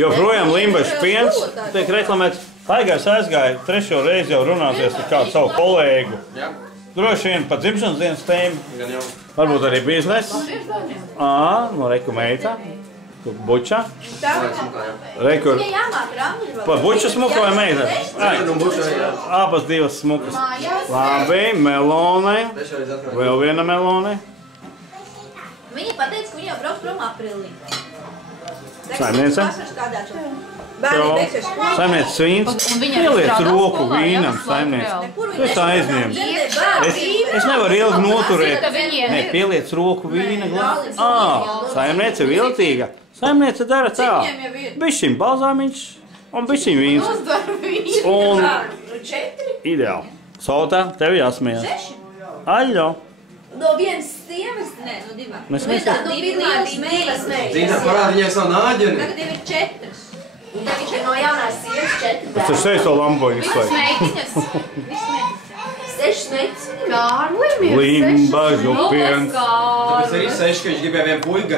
Joprojām Limbažu piens tiek reklamēts. Aigars aizgāja 3. reizi jau runāties ar kādu savu kolēģu. Droši vien par dzimšanas dienas tēmu. Varbūt arī biznesa. No Reku meita. Buča. Reku. Par buču smuka vai meita? Abas divas smukas. Labi, melone. Vēl viena melone. Viņa pateica, ka viņa jau brauks prom aprīlī. Saimniece. Saimniece svīns. Pieliec roku vīnam, saimniece. Tu esi aizņemts. Es nevaru ilgi noturēt. Nē, pieliec roku vīna glāzi. Saimniece viltīga. Saimniece dara tā. Bišķiņ balzāmiņš un bišķiņ vīns. Un ideāli. Sotā, tev jāsmējās. Aļo. No vienas sievas? Nē, no divām. Mēs mēsim. No pirmās divas mēģis. Zināt, parādi viņai savu nāģeni. Tagad jau ir 4. Un tagad ir no jaunās sievas 4 bērni. Es taču šeit to lamboju izslēgu. Visas meitiņas. 6 meitiņas. Limbažu piens. Tāpēc arī 6, ka viņš gribēja vienu puļu.